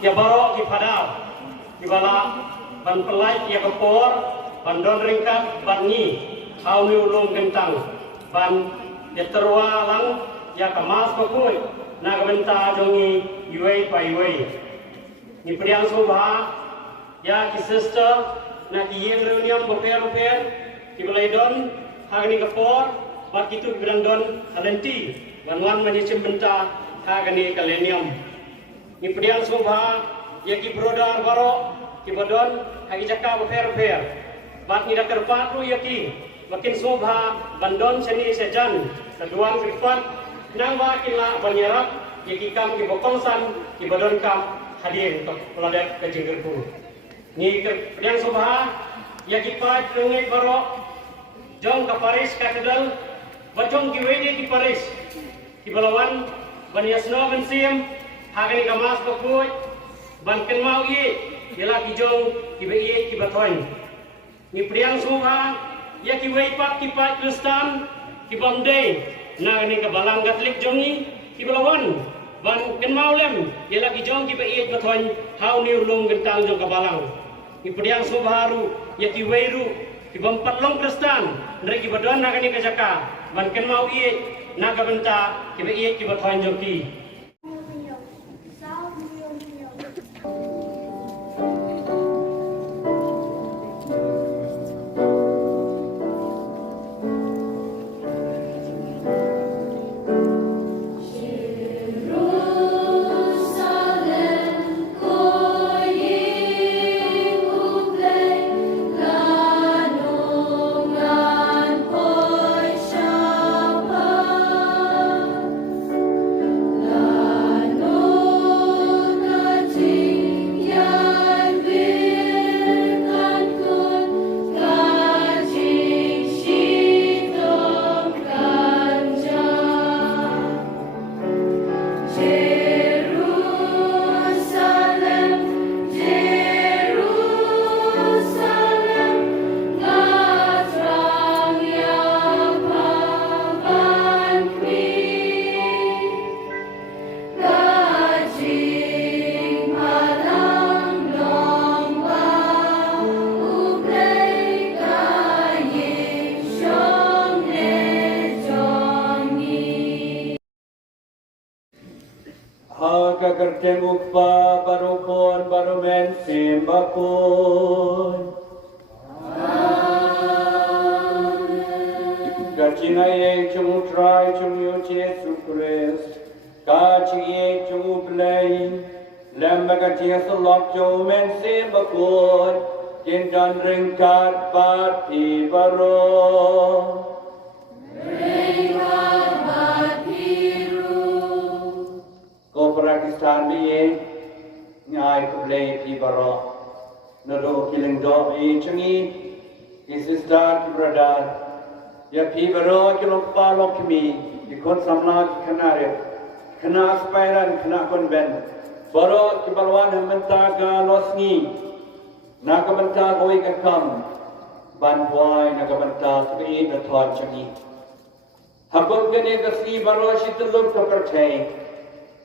Ya barok di padau, di bala ban pelai ya kepor, ban don ringkat, ban ni, hau ni ulung gentang, ban ya terwalang ya kemas kokoi, naga benta jongi yuai pa yuai. Ni priang subha, ya ki sister, na ki yeng reunion berper-per, ki balai don, hang ni kepor, bat kitu bilang don talenti, ban menyicim benta, hang ni kalenium. Ni priang subha, ya ki brodar barok, ki badon, hagi jaka berper-per. Bat ni dah kerpat lu ya ki, makin subha, bandon seni sejan, keduang ripat, nang ba kila banyerap, ya ki kam ki bokongsan, ki badon kam hadir untuk peladak ke jenggerku. Ni priang subha, ya ki pat lungai barok, jong ke Paris katedral, bajong ki wede ki Paris, ki balawan, ban yasno ban siam, hagani kamas bakut, ban ken mau ye, yela ki jong ki be ye ki batoin. Ni priang subha, ya ki wei pat ki pat Kristan, ki Bombay, na ni ka balang Katolik jongi, ki balawan, ban ken mau lem, yela ki jong ki be ye batoin, hau ni ulung gentang jong ka balang. Ni priang subha ru, ya ki wei ru, ki bompat long Kristan, nere ki badon na ni ka jaka, ban ken mau ye, na ka benta ki be ye ki batoin jong ki. Kagertem ukpa barupon barumen simbapun. Amen. Kacina ye chung try chung yu Jesu Christ. Kachi ye chung play. Lemba kachi salok chung men simbapun. Kindan ringkat pati baron. Pakistan ni nyai kublai pi baro nado Lyngdoh changi isistar ki brother ya pi baro kilo palo kimi ikon samla kanare kana spairan kana konben baro ki balwan hamenta ga losni na ka benta goi ka kam ban boy na ka benta tri na thon changi hakon kene ka si baro shituluk ka perthai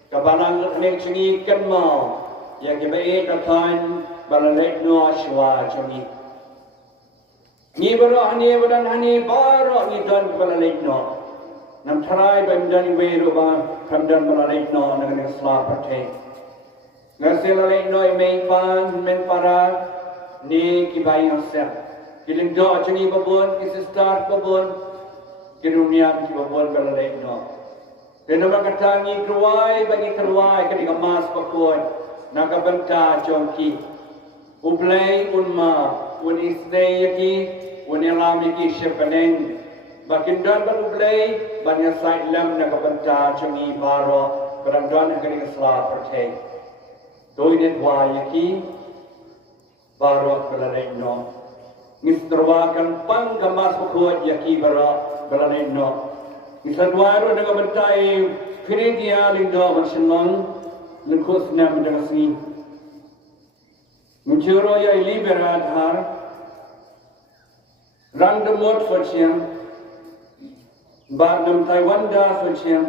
kabalang nek changi kan mau ya ke bae ka than balalek no shwa changi ni baro hani badan hani baro ni don balalek no nam tharai ban dan we ro ba kam dan balalek no na ne sla pathe ngaselalek no me pan men para ni ki bai asya Lyngdoh changi babon ki sister babon ki dunia ki babon balalek no. Kena makatangi keruai bagi keruai ketika mas pakoi naga benta jongki ublay unma un isnay yaki un elam yaki shepaneng bakin dan ban ublay banya side lam naga benta jongi baro kadang dan ketika sela perteng doinet wa yaki baro belaleng no misterwakan pang gamas pakoi yaki baro belaleng no. Isadwaro na kabantay Kiridia Lyngdoh Mansilong Lengkos na Madangasni Mujuro ya liberad har Rang demot Fatsiang ba nam Taiwan da so chiam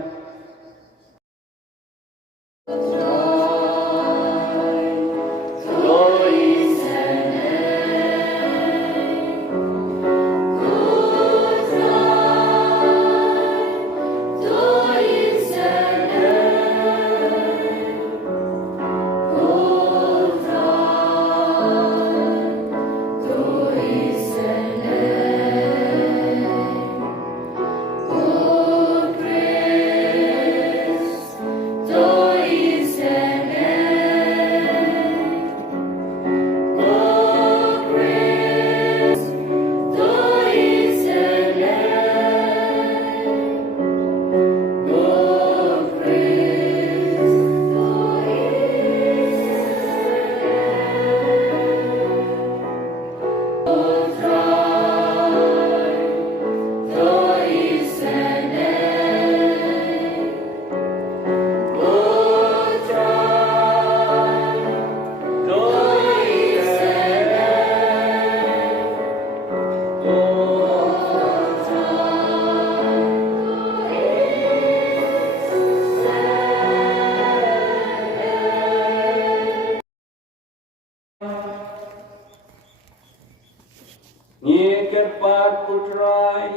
Ni kerpat putrai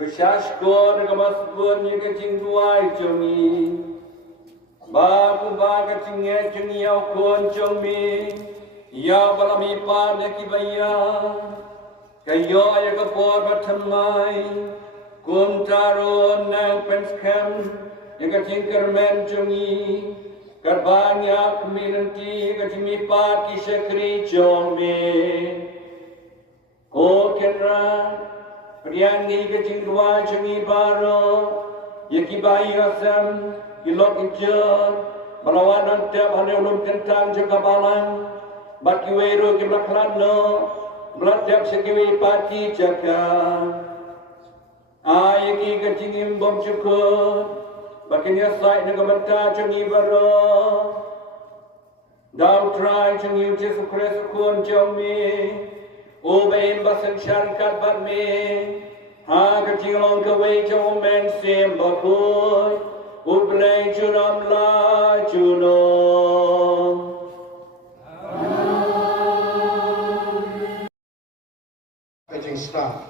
Rushashko Ragamasbun Yakating Duai Jomi Ba Kuba Kating Yaching Yaukon Jomi Ya Balami Pa Nakibaya Kayo Ayakapor Batamai Kuntaro Nang Penskam Yakating Kermen Jomi Karbanya Community Yakatimi Pa Kishakri Jomi O Kenra, Priyangi Kachingwa Changi Baro, Yakibai Asam, Ilok Injur, Malawan Antep Hanelum Tentang Jakabalan, Bakiwero Kimaklano, Blatep Sekiwi Pati Jaka, Ayaki Kachingim Bom Chukur, Bakinya Sai Nagamata Changi Baro, Dao Trai Changi Jesu Kresukun Jomi, Ubain basan syarikat badme, ha kecilong kawai jauh men sim bakul, ublay junam la junam. Kajing Islam.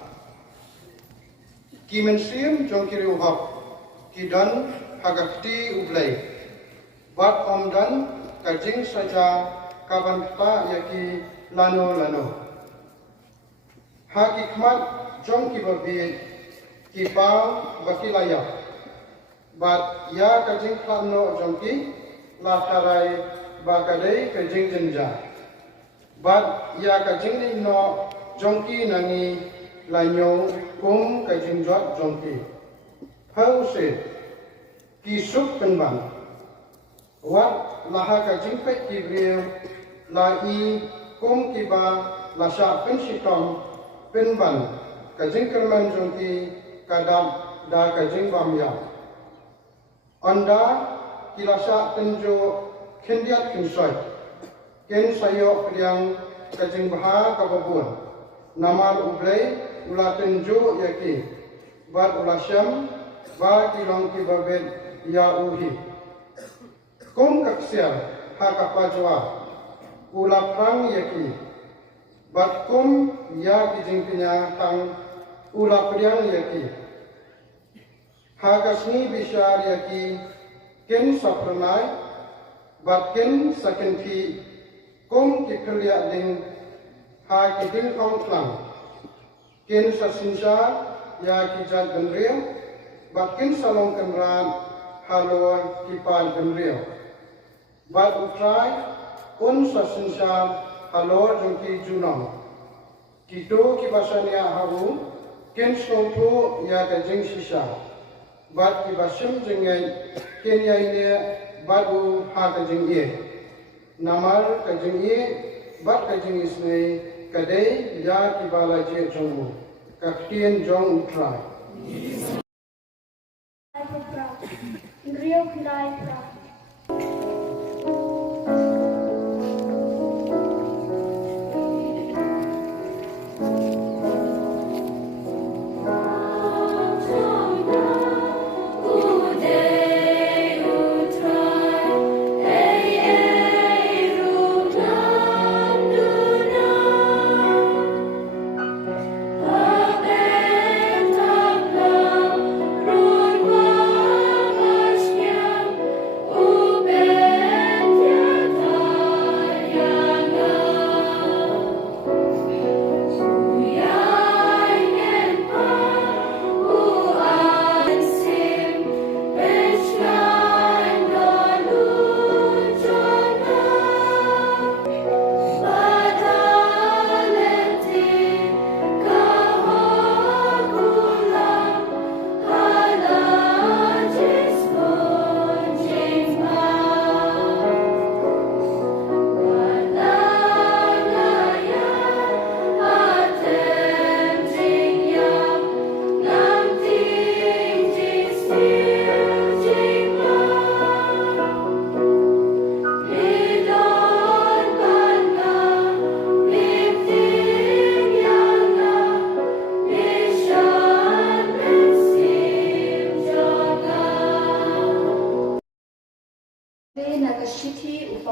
Ki men sim jong kiri uhap, ki dan hagakti ublay. Bat om dan kajing saja kaban kita yaki lano. Hakikmat jong ki babi ki pau bakilaya bat ya kajing khano jong ki la tarai bakadai kajing jenja bat ya kajing ni no jong ki nangi lanyo kum kajing jot jong ki hau se ki sup penban wat laha kajing pe ki brio la i kum ki ba la sha pen sitom penban kajing kerman jongki kadam da kajing bamya anda kilasa tenjo kendiat kinsoi ken sayo yang kajing baha kababun namal ublay ula tenjo yaki bat ula syam ba kilong ki babet ya uhi kum kaksial ha kapajwa ula prang yaki bat kum ya kijing pinya tang ula priang yaki hagasni bishar yaki ken sapranai bat ken sakenthi kum kikhalya ding ha kiding kong tlang ken sasinsa ya kijat benriel bat ken salong kenran halor kipan benriel bat utrai un sasinsa halor jongki junam kito ki basania haru ken songpo ya kajing sisa bat ki basem jengai ken ya ile badu ha kajing ye namar kajing ye bat kajing isne kadai ya ki balaje jongmu kaktien jong utrai Lyngdoh.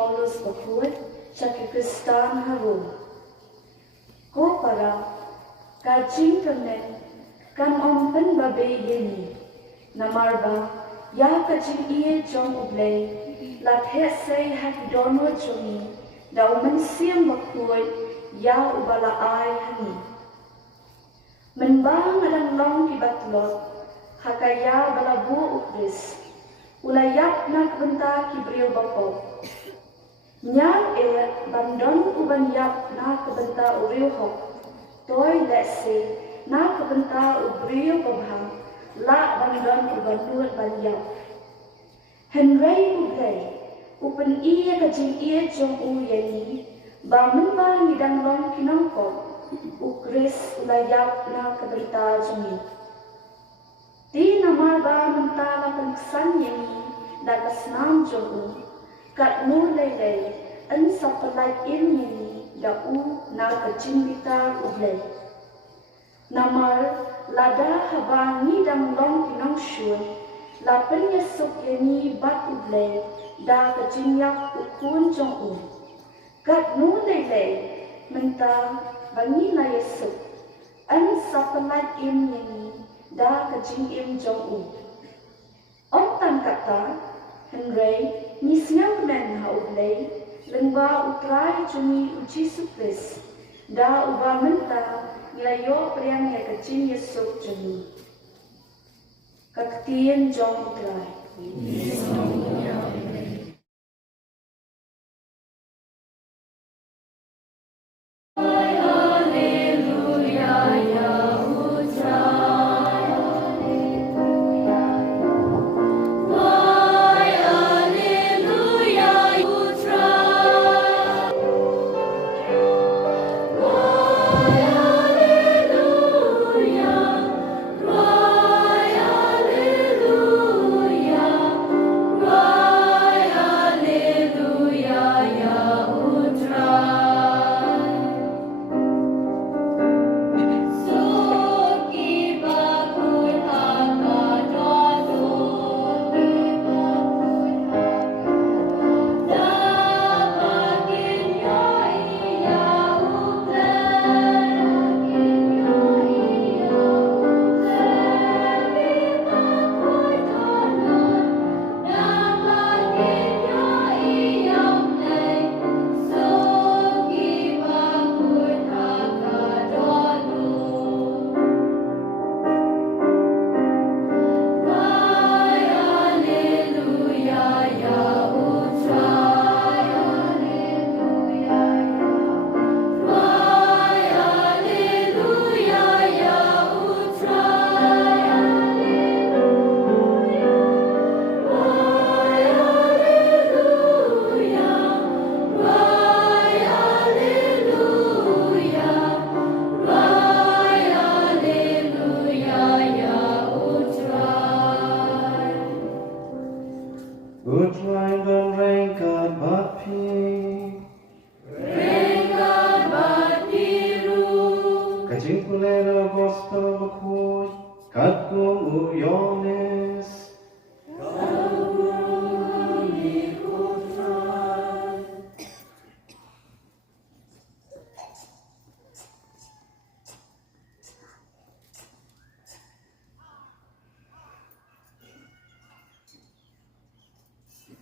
Paulus bakut caki Kristan harum. Ko para kajing kemen kan ompen babe yeni. Namarba ya kajing iye jong ublay lat hesay hak dono jongi daw mensiam bakut ya ubala ay hani. Menbang alang long kibatlot hakaya balabu ukris ulayap na kebenta kibril bapok nyal bandon uban yap na kebenta uriu hok toy lese na kebenta ubriu babhang la bandon uban nuat ban yap henrei ublay upen iya kajing iya jong u yani ba menbang ngidang long kinangkot ukris ulayap na kebenta jongi. Di nama ba mentala pengkesan yang da kasnam jong kat mu lele en sapalai in yang da na kecimbita ublay. Namar lada haba ni dang long pinang syun la penyesuk yani bat ublay da kecimyak ukun jong kat mu lele menta bangi na yesuk en sapalai in yang da kajing im jong Om tan kata Henry ni siang men ha ublay lengba utrai jumi uji supres da uba menta nilayo priang ya kajing yesuk jumi kaktian jong utrai.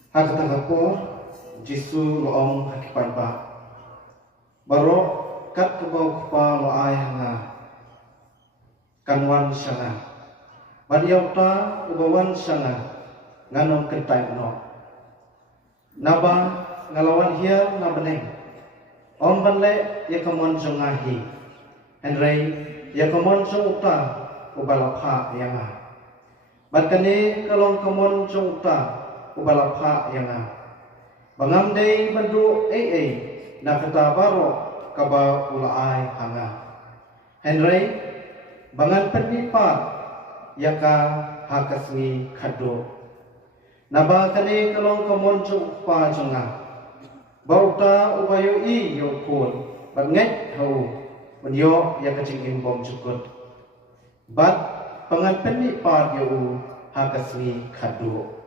Hagtagapo Jisu loong hakipan ba Barok kat kebaw kupa lo ay hanga kanwan syanga Badiyaw ta ubawan syanga nganong kentay no Naba ngalawan hiya na beneng Om banle ya kamon jongahi Henry ya kamon jong uta ubalapha yanga Batkani kalong kamon jong uta ubalapha yanga bangamday bandu na kata baro kaba ulaay hanga Henry bangan penipat yaka hakasmi khado naba kani kalong kamon pa jonga bauta ubayo I yokun banget hau menyo yaka cingin bom cukut bat bangan penipat yo hakasmi khado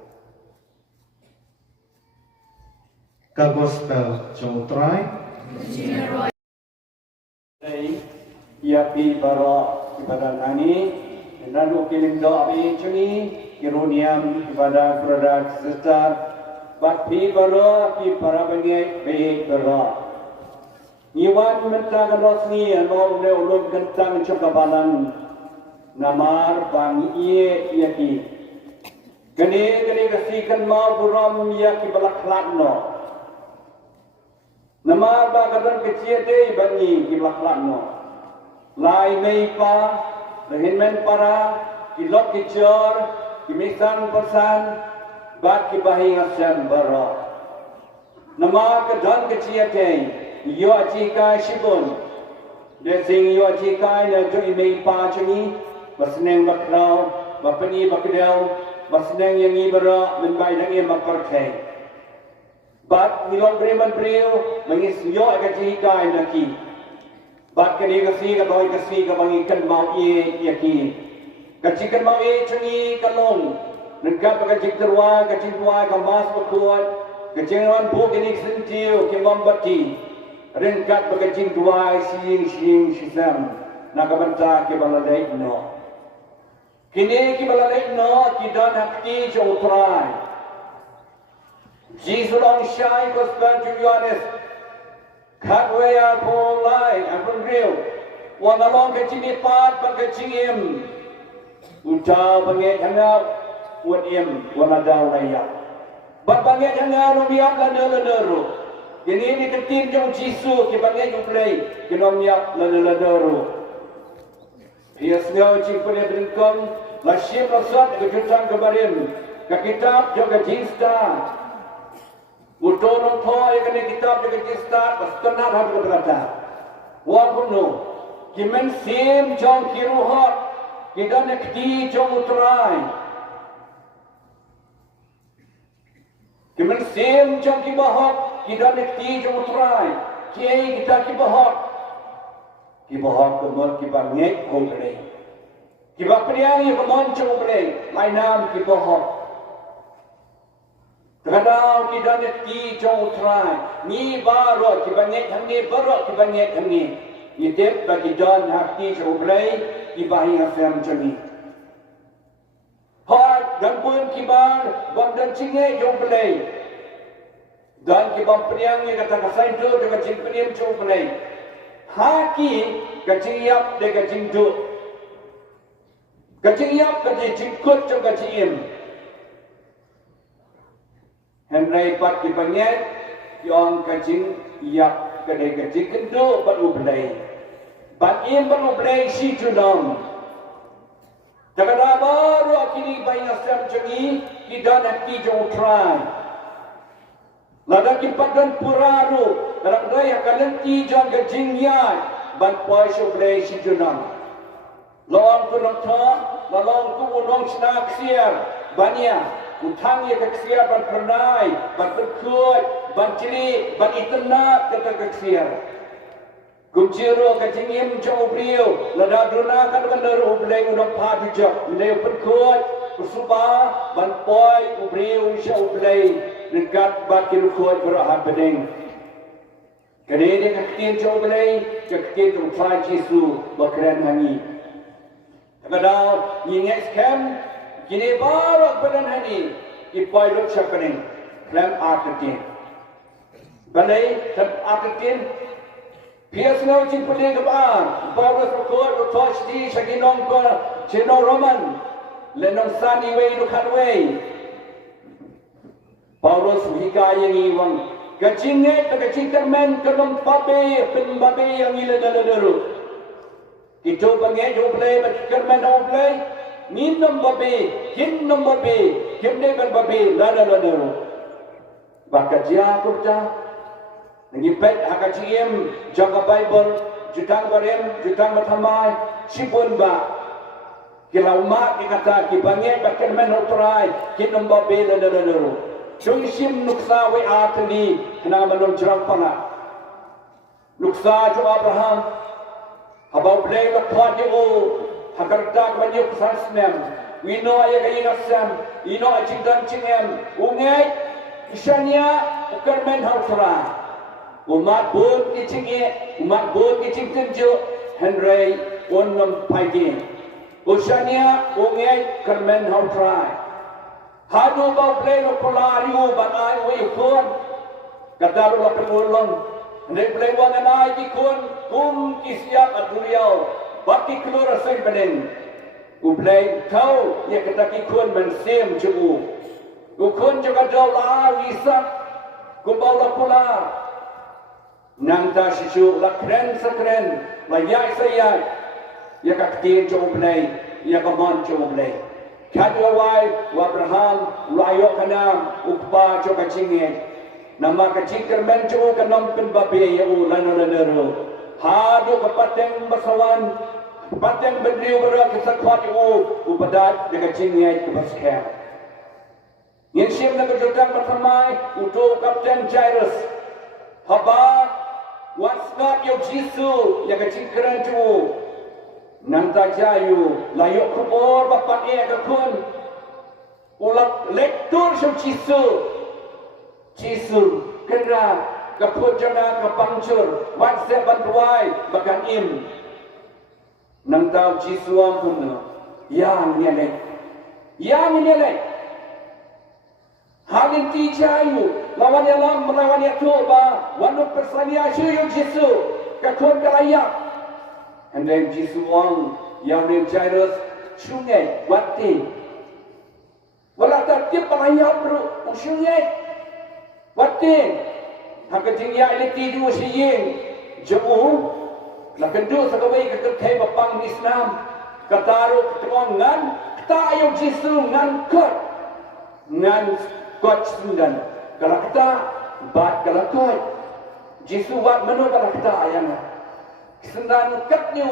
ka gospel trong trai ia pi baro ibadah nani lalu Lyngdoh api cuni kiruniam ibadah produk sister bat pi baro pi para bengai be baro Iwan mentang rosni anol ne ulun kentang cokabalan namar bang ie ki gani kasikan mau buram ia ki balaklat no namar ba kadon kecil dei bani ki balaklat no lai mei pa lehin men para ki lot ki jor ki misan pasan bat ki bahi ngasam baro namar kadon kecil dei yo acikai shibun de sing yo acikai na jo imei pa chuni basneng bakrau bapani bakdel basneng yang ibara men bai dang em bakarthai bat milong breman priu mengis yo acikai na ki bat kani kasi ka boy kasi ka bangi kan mau ye ki kacikan mau ye chuni kalong nengkat bakajik terwa kacing tua ka mas bakuat kacingan bu kini sentiu ki mambati Ringkat bagajing dua sing sisam nakabanta ke balalai no kini ke balalai no kidan hakti jo utrai jisulong shai gospel juanes khatwaya polai apun real wanalong ke cimi pat bagajing em uta banget hangau wat em wanadau layak bat banget hangau biak ladero Ini ni ketin jong Jisu ki bangai uplay ki nom yak ladoro. Hias ngau cing pune bringkong la shim la sat ke jutang ke barim. Ka kitab jo ke jinsta. Utono tho ye ke kitab jo ke jinsta bas tanah ha ke berkata. Wa kuno ki men sim jong ki ruhat ki dan kti jong utrai. Ki men sim jong ki bahot kita nekti jom utrai, kiai kita kibahot kemol kibangek komplei, kibak priang yang kemon komplei, mainam kibahot. Terkadang kita nekti jom utrai, ni baru kibangek hamni baru kibangek hamni, yitip bagi don hakti jom komplei, kibahi asam jami. Hot dan pun kibar, bang dan cingai jom komplei. Dan kibang priang ni kata kasain tu dengan jing priang cuba pelai. Haki kacing yap de kacing tu. Kacing yap kacing jingkut cuba kacing im. Henry pat kibangnya yang kacing yap kadai kacing kendu baru pelai. Bat im baru pelai si junam. Jangan baru akini banyak sem cengi kita nanti jauh try. Lada kipadan puraru, dalam daya kalenti jang kejingyan, ban puai shoblay si junang. Lawang tu nongta, lalong tu unong senak siar, banya, utang ye keksiar ban pernai, ban berkut, ban cili, ban itenap kata keksiar. Kumciro kejingim jang ubriu, lada duna kan benar ublay unong padujak, ublay berkut, kusupa, ban puai ubriu isya ublay. Dekat bakil kuat berahat bedeng. Kadang kekin jauh belai, kekin tu faham Yesus berkeran hani. Kadang ingat scam, kini baru berkeran hani. Ipai dok siapkan klaim artikel. Balai klaim artikel. Pias nau cing pedeng keban. Baru berkuat bertouch di sakinong ko cenong Roman. Lenong sani way dukan way. Paulus hikayat iwang kacingnya kacing kermen kelom babe pen babe yang ila dalaru. Itu bangai joblay kermen joblay minum babe hinum babe kimne ber babe dalaru. Bakaja kurta ngipet hakaciem jaga Bible jutang barem jutang mathamai sipun ba kilaumat dikata ki bangai kermen utrai hinum babe dalaru. Jungsim nuksa we atli kena manum jerang pana. Nuksa jo Abraham habau play lo khadi o hakarta banyu kusasnem we know ay kainasam ino achingdan chingem ungai Ishania ukarmen hautra. Umat bun kicingnya, umat bun kicing tenju Henry unam pagi. Ushania ungai karmen hautra. Hadu bau pleno kolariu banai uyukun. Kata lu lapengulong. Henry plewan anai ikun kisyak aduriau. Baki keluar asing bening. Ublay kau ya kata ikun mensim juu. Ukun juga dola wisak. Kumbau lapular. Nang ta sisu la kren sakren la yai sayai ya kakti joblay ya kamon joblay kadwa wai wa Abraham layo kanam ukpa jo kachinge nama kachikar men jo kanom pin babe ya u lano hadu kapateng basawan pateng bedriu bara kesakwat u upadat ya kachinge kubaskam yen sim na kajutang pertamai uto kapten Jairus haba what's not your jisu yang kecil keren tu nanta jayu layuk kubur bapak ia kekun ulak lektur sum jisu kena kekun jana kepancur whatsapp bantuai bakan im nanta jisu ampun yang nyelek Halin ti jayu lawan yalam melawan ya toba wanu persania syuyu jisu kakun kalayak and then jisu wang yang rin Jairus sungai wati wala tertib pelayak bro sungai wati hakajing ya iliti dua siying jemu lakendu sakawai kekai bapang Islam kataru ketuangan kita ayam jisu ngan kot ngan kot sundan kalau kita bat kalau kot jisu wat menu kalau kita ayam sundan katnya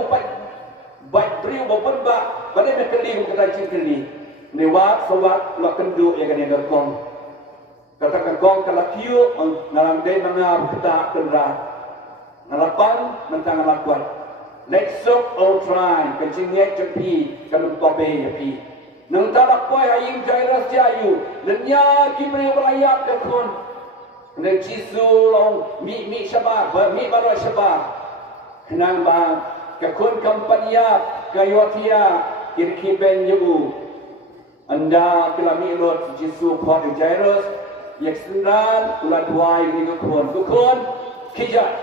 baik beriu bapun ba pada mekeli kita cikeli ni wat sawat la kendu yang kan gerkong kata gerkong kalau kiu ngalang dei manga kita kendra ngalapan mentang ngalakuan let's sok all try kencingnya cepi kalau pabe yapi nang talak poi aying Jairus jayu lenya kimri walayak kakun nang jisu long mi syabab mi baro syabab nang ba kakun kampanya kayotia kirki ben yu anda kelami lot jisu pada Jairus yak sendan ulat duai ni kakun kijat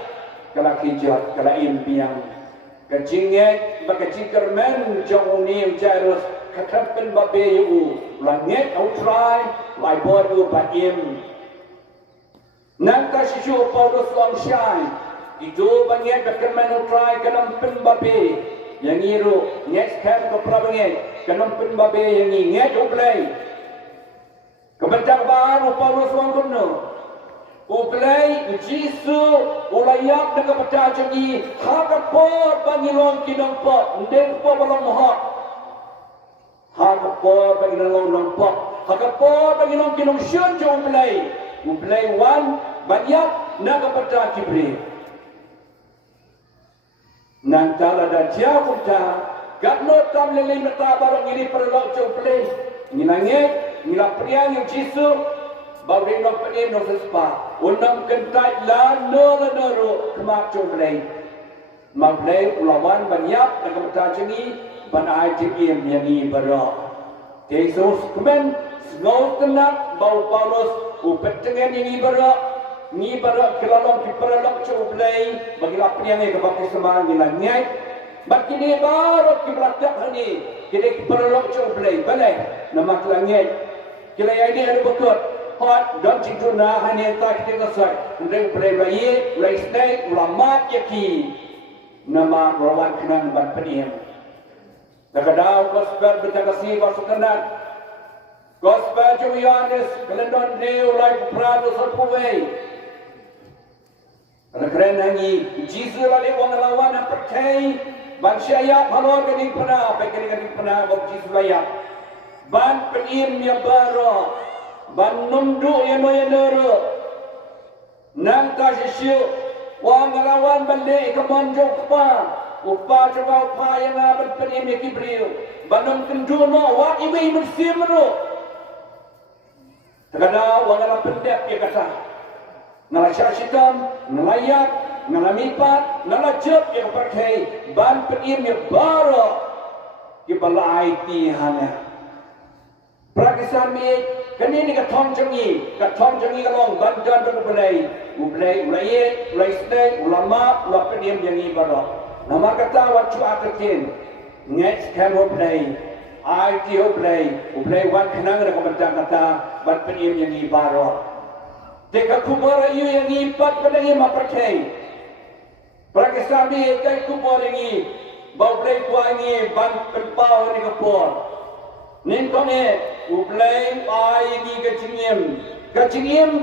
kala impiang kajinget bakajikar men jong ni Jairus katakan babe yu langit au try lai bodu ba im nang ta sisu Paulus long shine itu banget bakal men au try kanam pen babe yang iru next camp ko prabanget kanam pen babe yang nget ublay kebentar baru Paulus long kuno ublay jisu ulayak dengan pecah jangi hakapor bangilong kinong po ndeng po balong mohot hakapor bangilong nampak hakapor bangilong kinong syun jo ublay wan banyak naga pecah kibri nantala da jauh ta gadno tam lele mata barang ini perlok jo ublay ngilangit ngilapria yang jisu bawin nok penim nok sespa unam kentai la no kemak jo ublay mablay ulawan banyak naga pecah jangi banai jikim yang ini berok. Jesus kemen ngau tenak bau Paulus upet dengan ini berok. Ni berok kelalong kiperlok cublay bagi lapian yang kebaptisan di langit. Bagi ni baru kibelatak hani kita kiperlok cublay balai nama langit. Kila ini ada bekut hot dan cintuna hani tak kita kesat. Untuk play bayi, play snake, ulamat yaki nama rawan kenang ban peniem. Kadang gospel bertakasi pasukanan gospel Yohanes Lyngdoh Neo Life Prado Sarpuway keren hangi jisu lali wang lawan yang percaya ban syayap halor kening pernah kening pernah bab jisu layak ban penim yang baru ban numdu yang noyenero nang tasisyu wang lawan balik ke monjok pa upa coba upa yang akan penim kibriu banam kenduno wat iwi bersimro Kada wangala pendek ya kata. Ngala syasitam, ngelayak, ngala mipat, ngala jep ya pakai ban pedim ya baru ya balai tihana. Prakisan mi kani ni katong jangi kalong bandan berulai ulai stay ulama ulap pedim jangi baru. Nama kata wacu atakin next time ulai IT ulai wan kenang na komentar kata ban pedim jangi baru. Teka kubara yu yang impat pada yang mapakai. Prakisan mi kai kubara yang bau ulai kuah yang ban penpau ni kapur. Nintone ublay ay ni kacingiem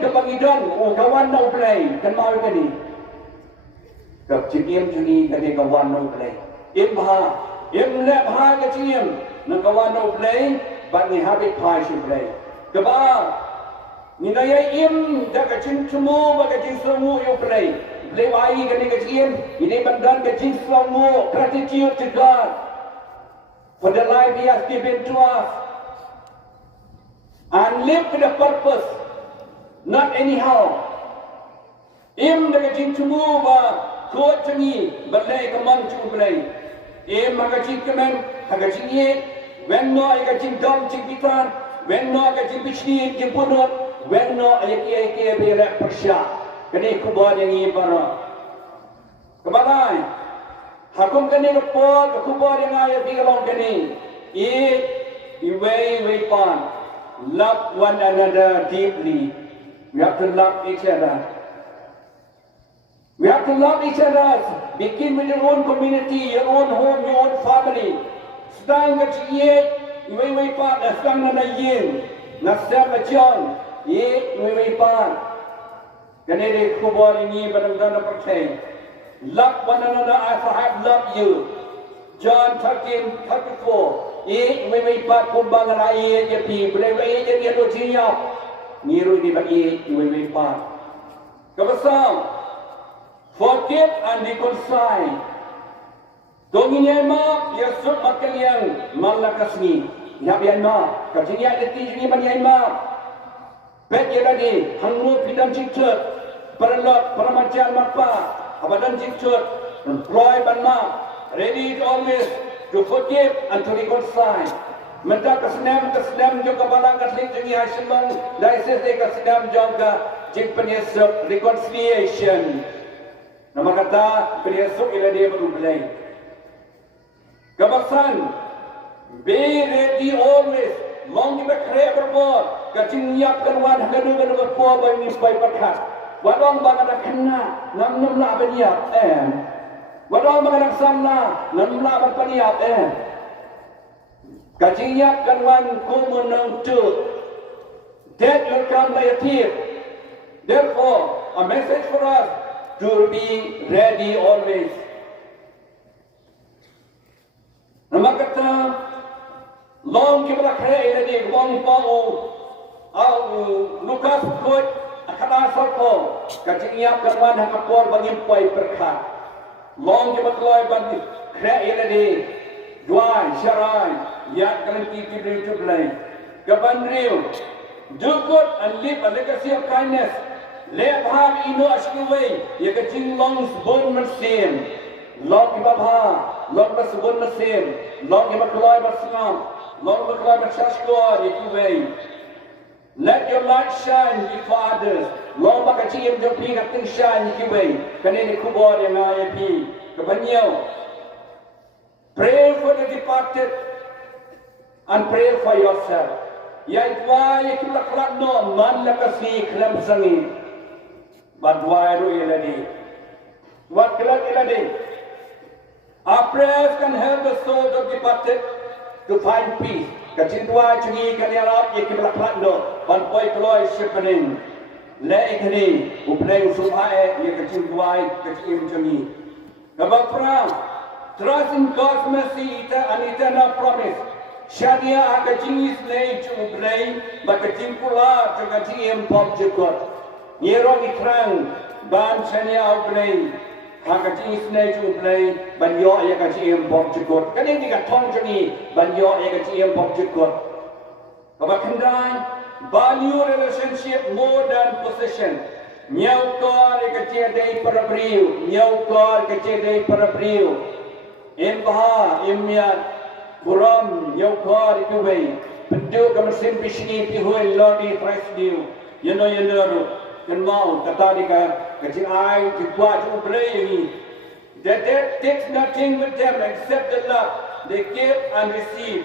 kepangidan kawan na ublay kan mau kani kacingiem juni kani kawan na ublay imle ha kacingiem na kawan na ublay bani habit pai ublay keba ni na ye im da kacing tumu ba kacing sumu ublay ublay ay kani kacingiem ini bandan kacing sumu gratitude to God for the life He has given to us and live with a purpose, not anyhow. Im daga jing tumu ba ko changi balai kamang chu balai. Im maga jing kamen haga jing ye when no aga jing dom jing gitar when no aga jing bichni jing punot when no ayaki be la persya. Kani kubad yang i bara. Kabalai hakum kani kapor kubad yang ay bigalong kani. Way pan. Love one another deeply. We have to love each other. We have to love each other. Begin with your own community, your own home, your own family. Stang at ye, we part, stang na yin, na stang at young, ye, we part. Ganere kubor ni badang pakai. Love one another as I have loved you. John 13:34. We part kumbang rai je pi boleh je dia tu siap niru di bagi we part kabasam forgive and reconcile donginya ma yasuk makaliang malakasni ya bian ma kajinya deti ni ban ma bet ye lagi hangnu pidam cikcet perlok permacan mapa abadan cikcet employ ban ma ready always to forgive and to reconcile. Menta kesenam juga balang kasih jengi hasilong. Daises de kesenam juga jeng penyesuk reconciliation. Nama kata penyesuk ila dia berulai. Kebasan, be ready always. Long kita kerja berbuat. Kacing nyiapkan wan hadu berpuas bagi supaya berkat. Wadong bangada kena nam lah berniap. Wadang mengenang samna, namla berpaniat Kacingyak kanwan kumunang tu. Death will come like a thief. Therefore, a message for us to be ready always. Nama kata, long kita kaya ini wang pau, Lukas kot akala sopo. Kacingyak kanwan hakapor bangimpai berkat. Long kita keluar bantu kerja ini, jual, syarai, yat kalian kiri itu belai. Kebanriu, do good and live a legacy of kindness. Let have ino askuway, ya kecing long sebun mesin, long kita long sebun mesin, long kita keluar bersama, long kita keluar bersyukur itu way. Let your light shine before others. Long baka ciem jopi kating shine kiway. Kanini kubor yang ayat pi. Kebanyaw. Pray for the departed and pray for yourself. Yang why kulak no man lakasi klam sangi. But why ru iladi? What kelak iladi? Our prayers can help the souls of departed to find peace. Kacing dua cungi kaliarap ye kulak no. Ban poi keloi shepening. Le ikani uplay usupae ye kacing dua kacing cungi. Kabapra, trust in God's mercy and eternal promise. Shadia kacing is lay to uplay, but kacing pula to kacing impom jekot. Yerong ikrang ban chania uplay. Kacing is lay to uplay, ban yo ye kacing impom jekot. Kaning di katong cungi ban yo ye kacing impom jekot. Kabakandai value relationship more than possession. Nyau kor kecil dari para beriu, nyau kor kecil dari para beriu. Imbaha imyat buram nyau kor ikuwei. Penduk kemesin bisni pihui lodi tresdiu. Yeno ru. Kan mau kata dika kecil ai dibuat ubrei ini. That takes nothing with them except the love they give and receive.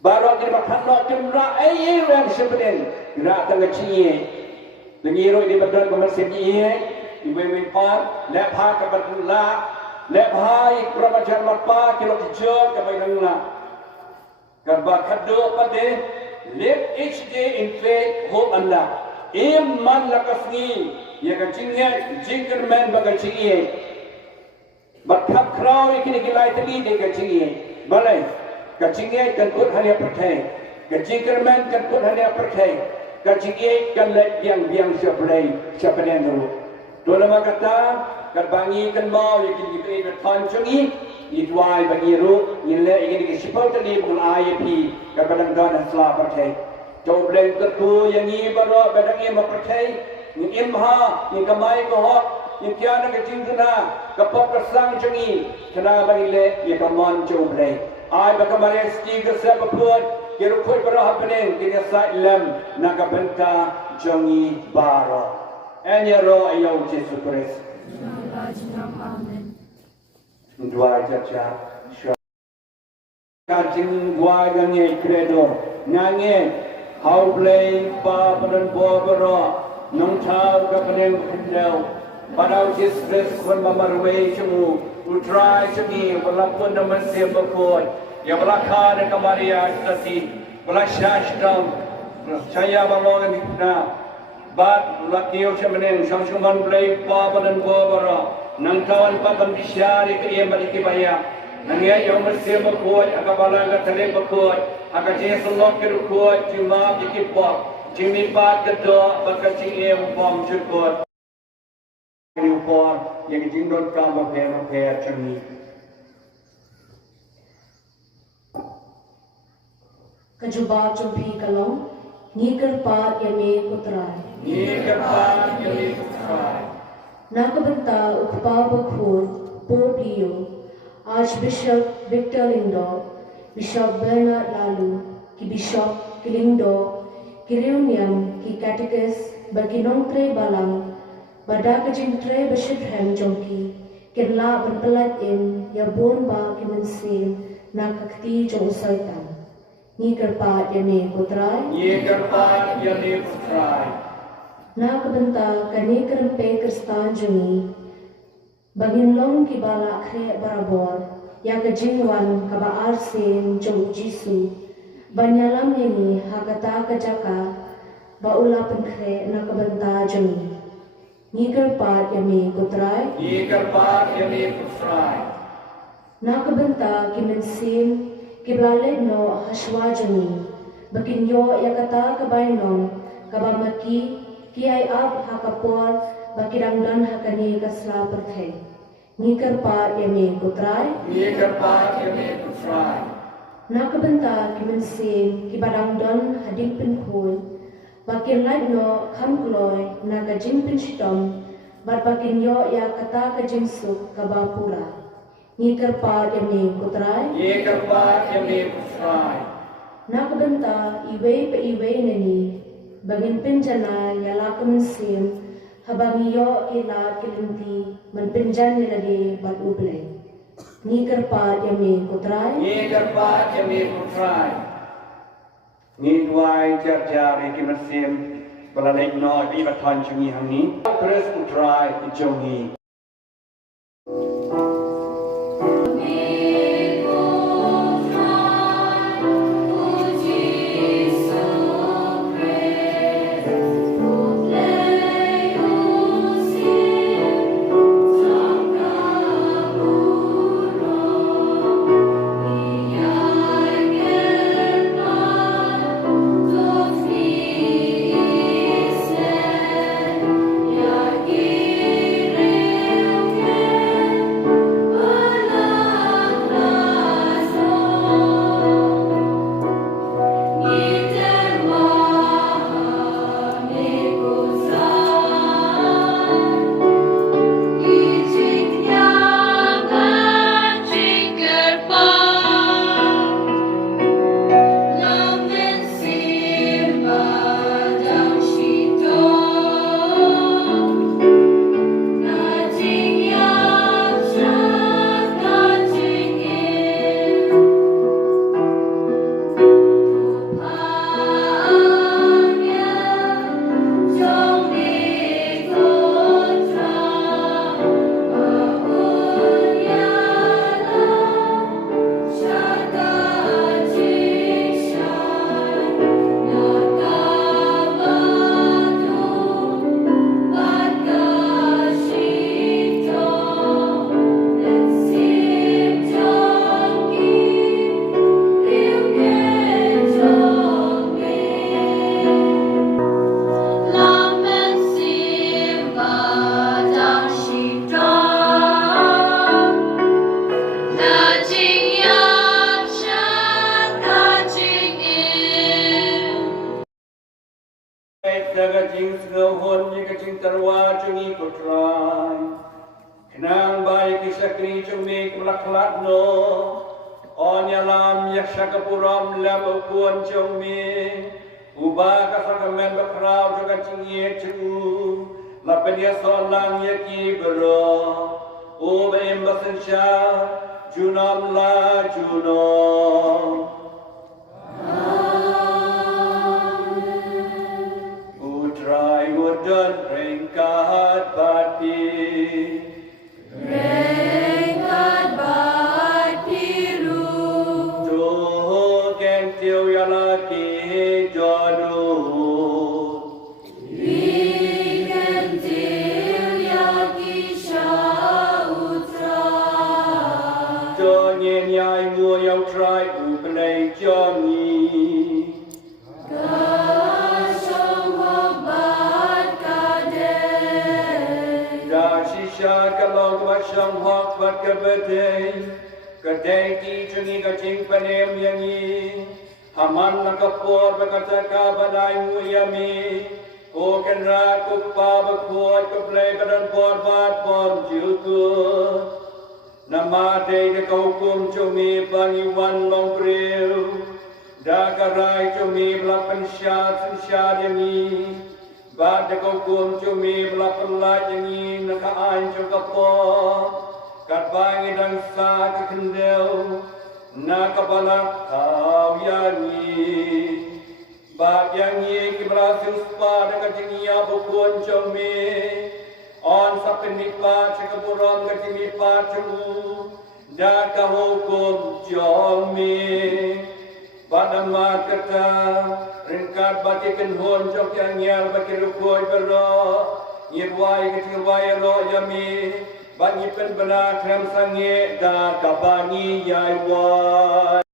Baru kita makan nak cemra air yang sebenarnya gerak tengah cie. Dengiru di badan kemesin cie, ibu par, lepha ke badan la, lepha ik permacan mapa kilo kecil ke badan la. Kerba kado pada live each day in faith, hope and love. Iman lakasni, ya kecingnya jingker men bagai cie. Bakap krau ikini kilai tadi dia kecingnya, balai. Kecingnya kan pun hanya percaya, kecingker men kan pun hanya percaya. Kecingnya kan let yang siapa yang dulu. Tuan nama kata, kerbangi kan mau ikini kita bertanjungi, idwai bagi ru, nilai ikini kita sipau tadi bukan IAP, kepadang dan selah percaya. Jauh beleng terku yang ini baru badang ini percaya, ni imha, ni kamai kohok, ni kiana kecingkena, kapok kersang cengi, kena bagi le, ia kaman jauh beleng. Ai bakamare stiga sebapun kiru koi berah pening kini sailem naga benta jongi baro. Enya ro ayau Yesus Kristus. Dua jaja. Kacing dua gange credo nange hau play pa padan bobero nong tau ka pening kendau. Padau Yesus Kristus kon mamarwe cemu utrai cemi walaupun nama siapa pun yang belakang dan kemaria tadi belasah sedang saya balongan na bat lakio semenin sangsuman play pa dan bobara nang tawan papan bisyari ke ia balik baya nang ia yang siapa pun akabalang ka tele pun akaje selok ke pun cuma dikipok cimi pat kedo bakaci ia bom jukot Newport yang jindon kama pera cemi. Kajuba cumpi kalong, nikar par yame putrai. Nikar par yame putrai. Nakabenta ukpa bakhun, Pope Leo, Archibishop Victor Lyngdoh, Bishop Bernard Lalu, ki Bishop ki Lyngdoh, ki Reunion, ki Catechist, bagi nongtre balang, pada kejingtre besyidhem jongki, kirla berpelat in, ya bon ba kimensin, nak kakti jong usaitan. Ni kerpat yane putrai. Ni kerpat yane putrai. Nak benta kani kerempe kerstan jongi, bagin long ki bala kre barabor, ya kejingwan kaba arsin jong jisu, banyalam ini hakata kejaka, baula penkre nak benta jongi. Ni kerpat yame putrai. Ni kerpat yame putrai. Nak benta kimensin kiblale no haswa jongi. Bakin yo ya kata kabainon kabamaki kiai ab hakapor bakidang dan hakani kasla perthai. Ni kerpat yame putrai. Ni kerpat yame putrai. Nak benta kimensin kibadang dan hadim penkul. Bakin lain no kam kloy na kajing pinchitom, bat bakin yo ya kata kajing suk kabapura. Ni kerpat yame putrai. Ni kerpat yame putrai. Nak benta iwe pe iwe nani, bagin pinjana ya lakum sim, habang yo ila kilinti, man pinjan nilagi bat uble. Ni kerpat yame putrai. Ni kerpat yame putrai. Ni dua jar yang kimersim belalai no di batan cungi hangi terus utrai ijongi. Yeah. daga jing snohon ye ka jing tarwa chungi kutrai kenang bai kisakri chumi kulaklat no on yalam yakshakapuram lam ukuan chumi uba kasakamen bakrau juga chingi chu lapenya solang yaki bero uba embasan sha junam la juno Utrai udan ringkat bati Ringkat bati ru Tuh kentil yalaki jodoh Kentil yaki sya utrai Jonyen yai mua yang trai upenai joni Kalau kuasam hak buat kebedai, kedai ki cungi kacing panem yangi, haman nak kapur berkata kabadai muyami, oken rat kupa berkuat keplay badan porbat pon juga, nama dei kau kum cumi pangiwan long grill, dakarai cumi belapan syat yangi. Bad kau kum cumi belapan lagi nakaan cakapo kat bangi dan sa kendel nakapala kau yangi bad yangi kibrasin spa dekat jingia bukun cumi on sapenipa cakapuram katimipa cemu dak hukum cumi Padama kata ringkat bakikan hon jok yang nyal baki rukoi bero nyirwai kecil wai ro yami bagi pen benar krem sange da kabani yai wai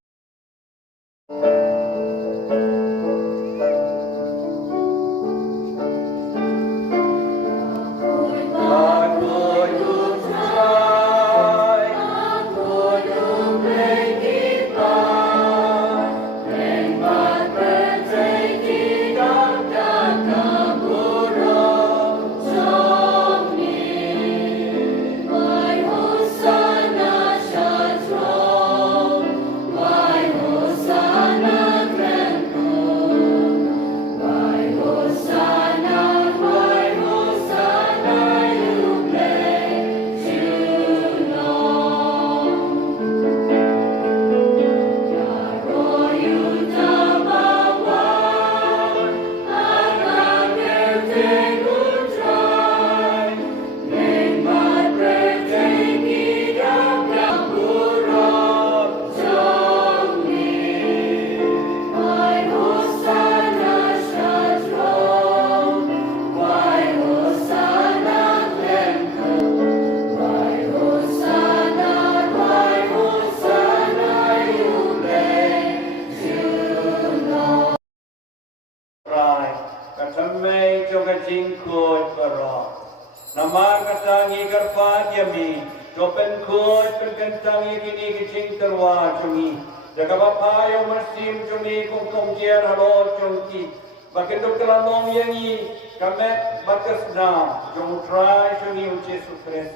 Nama katangi karpat yami, jopen kod pergentangi kini kicing terwa cungi. Jaga bapa yang mersim cungi kongkong kiar halo cungki. Bakin dokter long yangi, kamet bakas na, jong try cungi uci sukres.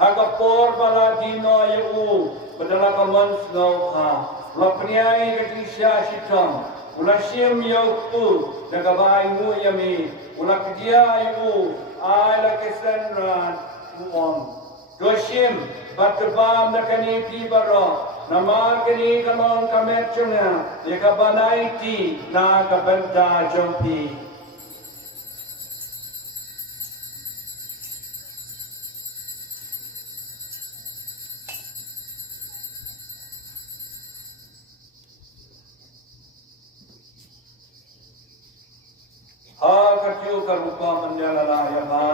Haga por bala dino yu, badala kaman snow ha. Lapniai kicing sya shitam, ula shim yau pu, jaga bai mu yami, ula kedia yu. Ala kesenran uang. Doshim batubam nakani pibaro. Namar kani kalon kamet chunga. Yaka banaiti na kabenta jompi. Kacu karupa menjalala yama,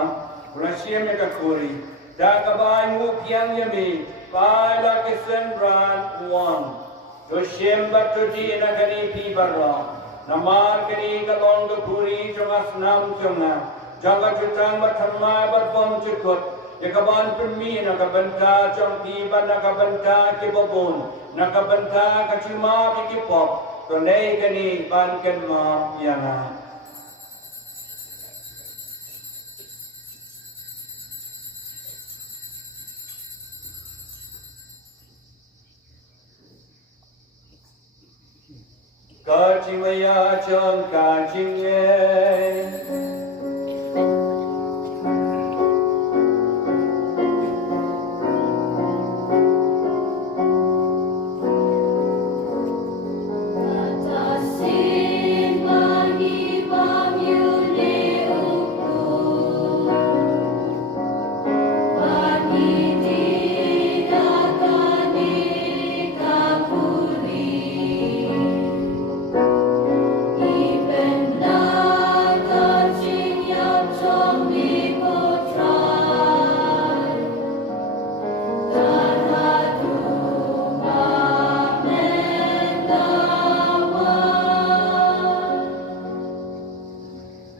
Rasim yakakuri, dakabai mukian yami, pada kesenran uang. Doshim batuti nakani pibara, namar kani kalong kuri jomas nam joma, jaga jutang batama batbom cukut, yakaban permi nakabenta jompi ban nakabenta kibobun, nakabenta kacima kikipop, tonei kani ban kenma yana. ca chinh mây chọn ca chinh nghe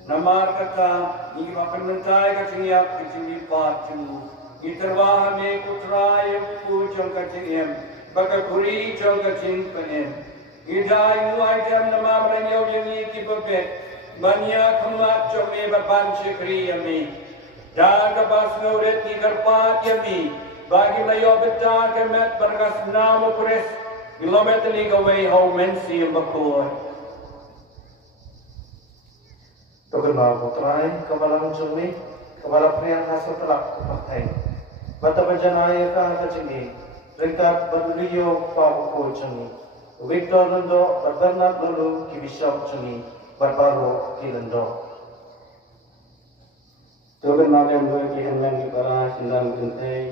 Namar kata, ni makan mentai kacing yak kacing lipat cu. Ni terwah me putra yang pucung kacing em, baka kuri cung kacing penem. Ni dai muai jam nama meranyau yang ni kibabet, banyak kemat cung me baban cekri yami. Dan kabas ngauret ni karpat yami, bagi layo betah kemet berkas nama kures, kilometer ni kawai hau mensi yang bakoi. Tokenal putrai kabalang jumi kabala priang hasil telak kepakai. Bata berjanaya kah kacini ringkat berliyo pabuko jumi. Victor Lyngdoh berbernat lalu Archibishop jumi berbaro ki Lyngdoh. Tokenal yang dua kihenlan di para sindang kentai.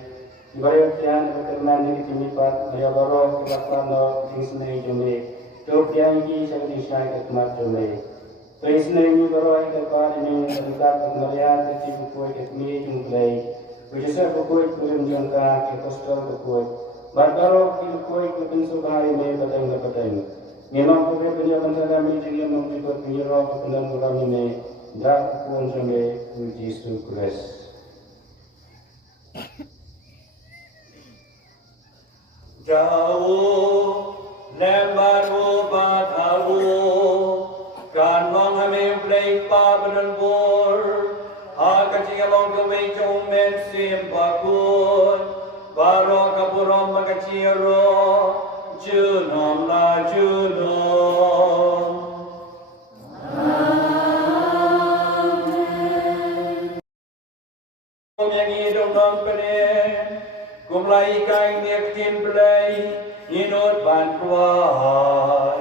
Ibarat tian berkenan di timipat maya baro kebakano tingsnei jumi. Topian ki sakti syai ketmat jumi. तो इसने भी बरोई के पार में अधिकार पगमलियान के चीज कोई के मी जुंगले विजय को कोई कुलम जंका के पोस्टर को कोई बारबारो की कोई कुपिन सुभाई में बताएंगे नियम को भी बनिया बंदा में जिंगे मुक्ति को पिरो को पुनः मुरामी में दाप कौन जमे जीसु क्रिस्ट जाओ लेम्बारो बाधाओ Kan mong hame play pa banan bor ha kacing along the way to men sim bakun baro kapurom makachiro junom la junom amen yang idong nong pene kumlai kai nektin play inot ban kuai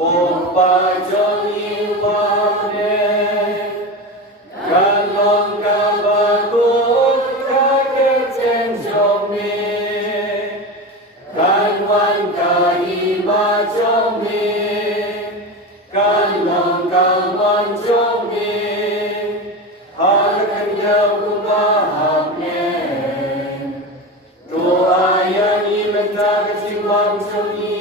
Kompa joni wane, kalong kabakut kakecen jomi, kalwan kaima jomi, kalong kawan jomi, harkan jauh kubahamnya, doa yang imenta kecimbang jomi,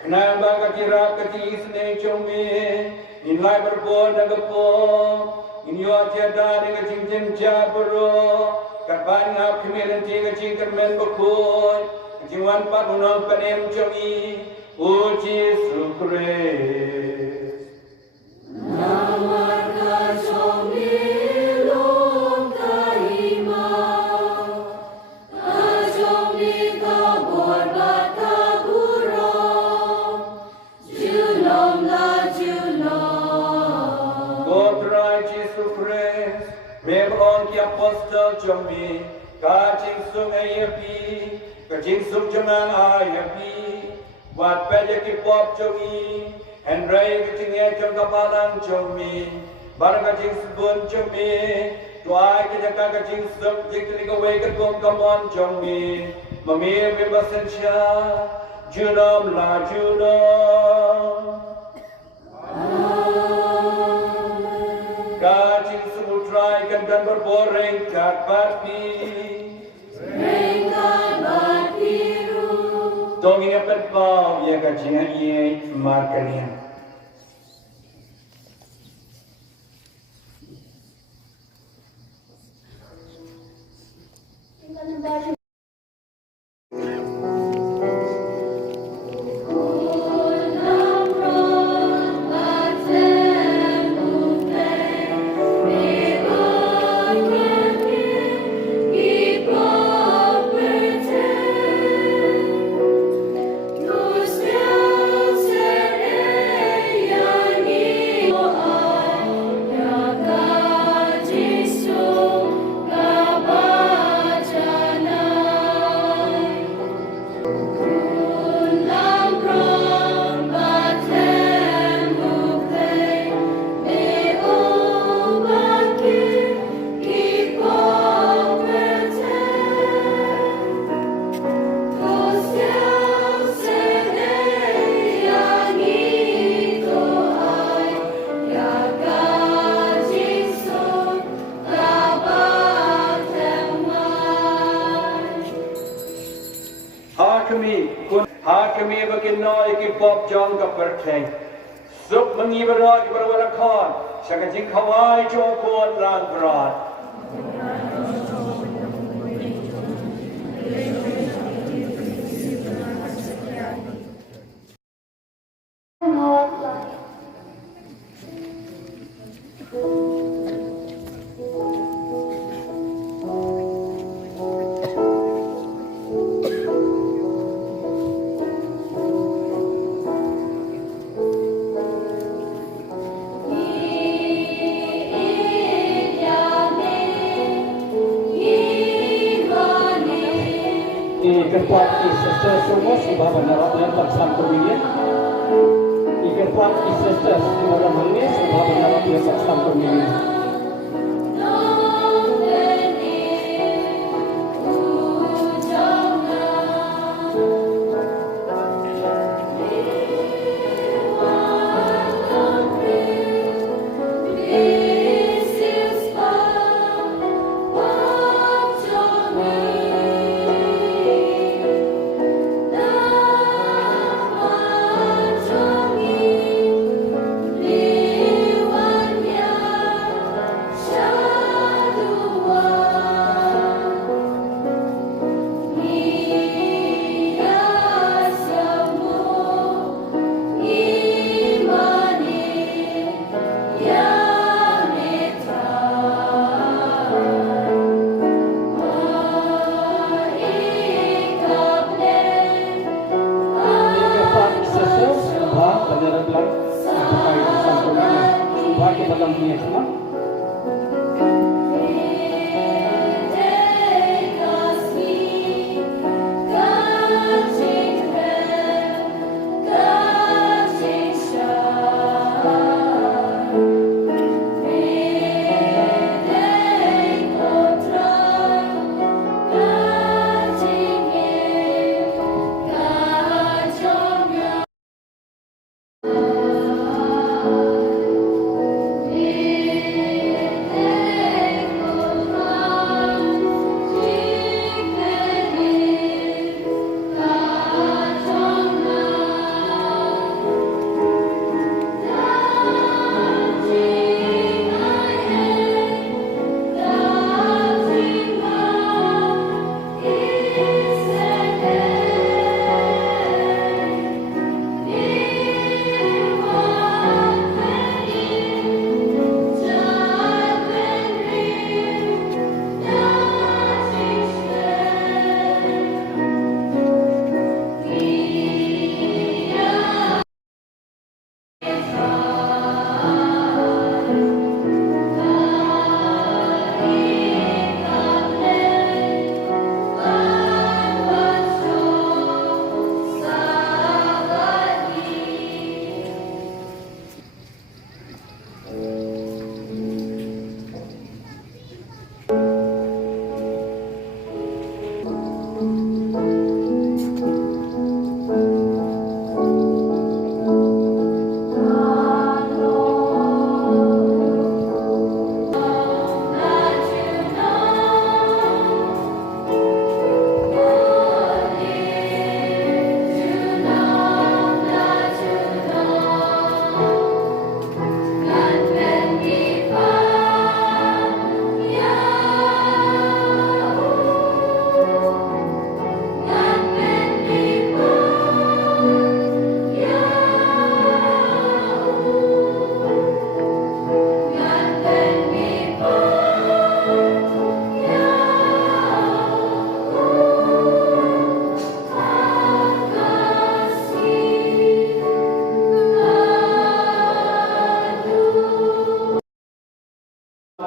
Kenapa kira kati isne chome in lai berbon nagapo in yo tiada dengan cincin jabro kapan ngap kemelan tiga cincin men bokon jiwan padunan panem chomi uji sukre namar ka chomi lom kaima chomi ka borba Apostle Jomi, kacing sung ayapi, kacing sung jaman ayapi, buat pede ki pop Jomi, Henry kacing ya jom kapalan Jomi, barang kacing sebun Jomi, tuai kita kacing sung jikli kawe ketum kamon Jomi, mamir bebasan sya, junam la junam. Kajing semutrai kan dan berboreng kat bapi. Ringkat berbiru. Dong ini perbau ya kajing ye makanya. Hakimi bagian noi ki pop jong ka perteng. Sup mengibarat ki berwala kon. Saka jing kawai jokon lang berat. Ikerpuat Sister semua sebab mendarat yang bersama kemudian. Ikerpuat Sister semua orang menangis sebab mendarat yang bersama kemudian.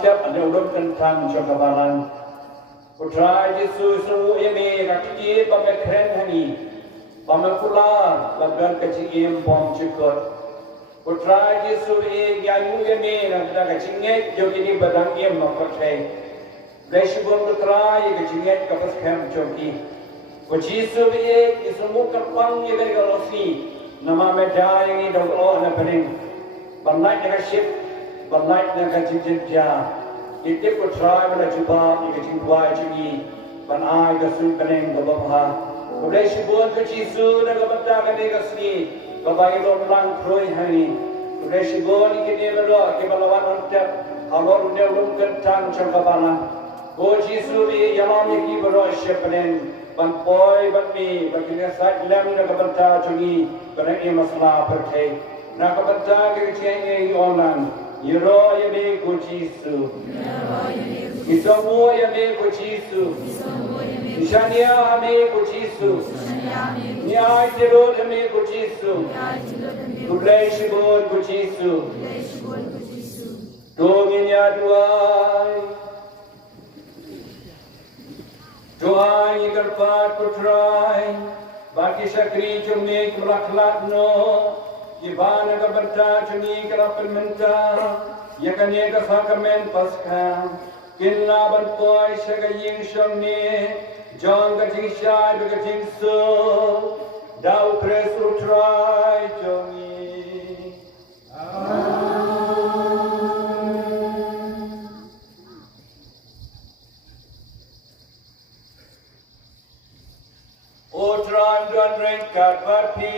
step and the Rumpin Tan Chokabalan. Putra Jesu Suru Eme Rakti Bamakrenhani, Bamakula, Lagan Kachim Pom Chikot. Putra Jesu E Yayu Eme Rakachinget, Yogini Badang Yem Makate. Bleshibun Putra Yakachinget Kapas Camp Joki. Jesu E is a Mukapang Yagalosi, Nama Medai don't all an opening. But like a ship, but like a Kajija. If they could try with a Juba, you can buy to me, but I got soon banning the Baha. But they should go to Chisu, the Gabata, they got sleep, but by your long croy honey. But they should go, you can never look, give a lot on step, how long they look at Tan Chakabana. Go Chisu, Yalam, you keep a rush shipping, but boy, but me, but you can sight lemon the Gabata to me, but I am a slap per take. Nakabata, you change on land. Yero yame kuchisu. Isamu yame kuchisu. Ishania yame kuchisu. Nyai tiro yame kuchisu. Kublai shibon kuchisu. Dominya duai. Duai ikarpat putrai. Baki shakri chumek melaklat no. Ibana ka berta chuni kerapel menta, yakanye ka sakamen paska, kinlaban poi shagaying shamni, jong ka ting shai ka ting so, dau pres utrai jongi. Utram duan rengkat barpi.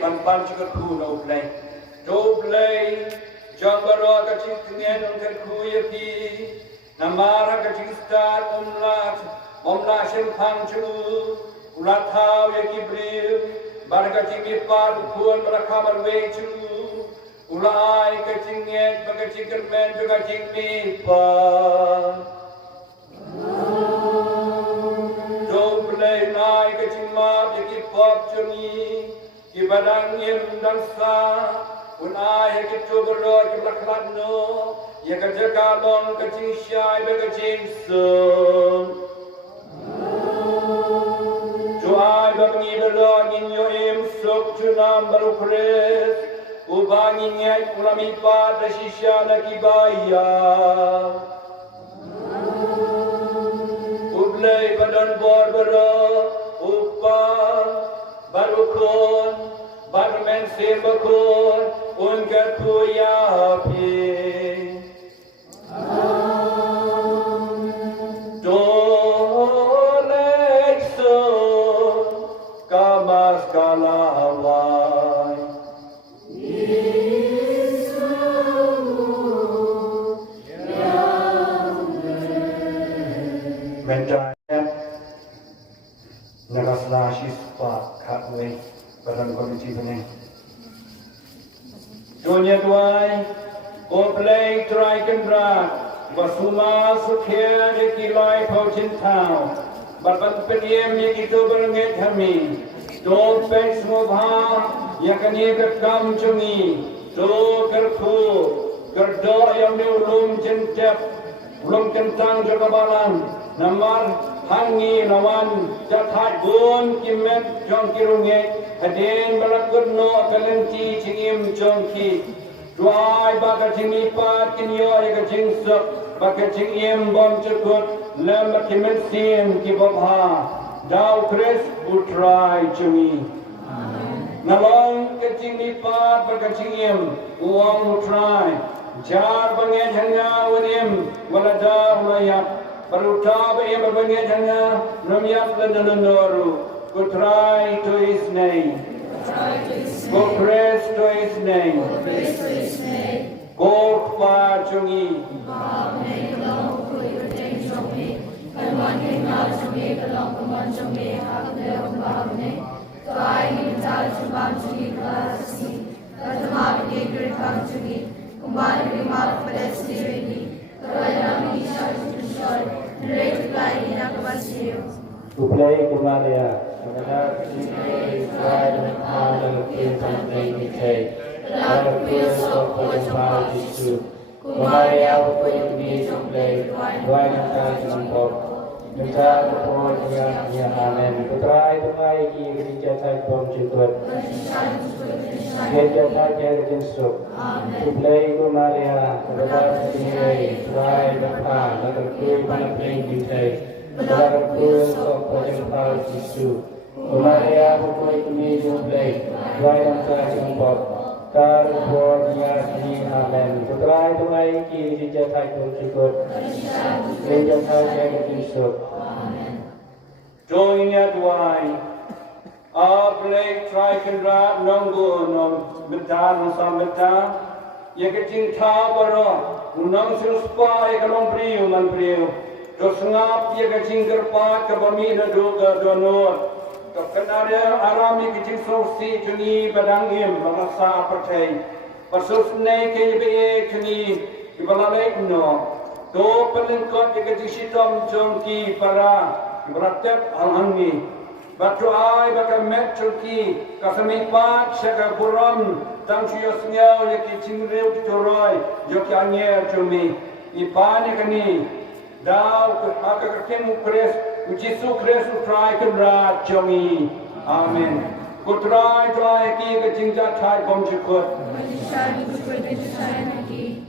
Ban ban chukat ku no play do play jambaro ka chiknen ka ku yapi namara ka chikstar umla shem phang chu ulat thau yakibril bar ka chimi par kuan rakha mar we chu ulai ka chinget ba ka chikermen ka chimi pa do play nai ka chimma yakipop chumi Ibadang yem dansa, unai hekitubero kiblaklan no, yakajaka long kaching shai begaching so. Joai bangi belong in your aim sok chunam barukres, ubangi nyai ulami pa dashishana kibaya. Ublay badan borbero, upa. Barukun, barmen sembakun, unkat kuyapi. Dolek so, kamas kalawai. Mentai, nagasla shispa. Katway, barang komiti bening. Dunia duai, go play try can drag, basuma sukher ekilai pochin town. Barban peniem ye itu berenget kami. Do pes mubha, yakani kerkam cumi. Do kerku, kerdo yang diulum jentep, ulum kentang jakabalan. Namar hangi lawan jathat gun kimet jong kirunge haden balakut no kalenti chingim jongki duai baka chingi pat kinyo ya kaching sok baka chingim bom chukut lam kimet sim ki babha dau kres utrai chungi nalong kachingi pat baka chingim uang utrai jar bange janga unim walada umayat Parutab ia berbagai jana, namyak dan nanoru. Go try to his name. Go praise to his name. Go far chungi. Uplay Kumaria, Samanar, Israel, and Father, King, and Name, Dalam kuasa pojok Yesus. Kumaria upaya kami sampai tuan yang kami nampak. Minta kepada Dia, amin. Putra itu baik ini kerja bom cukup. Kerja saja Yesus. Suplai Kumaria, kepada sini, tuai bapa, lalu kui mana pering kita, lalu kui pojok Yesus. Kumaria upaya kami sampai tuan yang kami nampak. Karbonia ini amin. Putra itu baik ini kerja bom cukup. Kerja saja Yesus. Joinya tuai, ablek try kendra nonggo nong betan sam betan, ya kecing tabaro, nong silspa ya kalong priu man priu, terus ngap ya kecing kerpat kebami na doga donor, terus kenara arami kecing sosi juni badangim bangsa percay, pasus nei ke be juni ibalalek no, do pelengkot ya kecing sitom jongki para Beratap alhangi, batu ai bakal metruki, kasami pat syaga buram, tang sios nyau ya kicing riu kitoroi, joki anyer cumi, ipani kani, dau ke haka kakemu kres, ujisu kres utrai kenra cumi, amin. Kutrai ki kicing jatai bom cikut.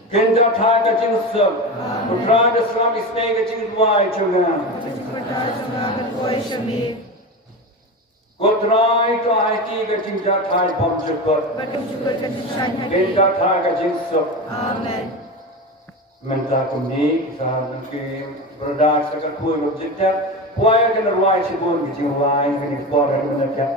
Kenda thai kicing sub, kutrai Islam isne kicing duai cunga. Kutrai ki kicing jatai bom cikut. Kenda thai kicing sub. Amen. Minta kami sahabat kami berdak sekat kuih berjejak, kuih kena ruai sibun kicing ruai kini sport dan menekat.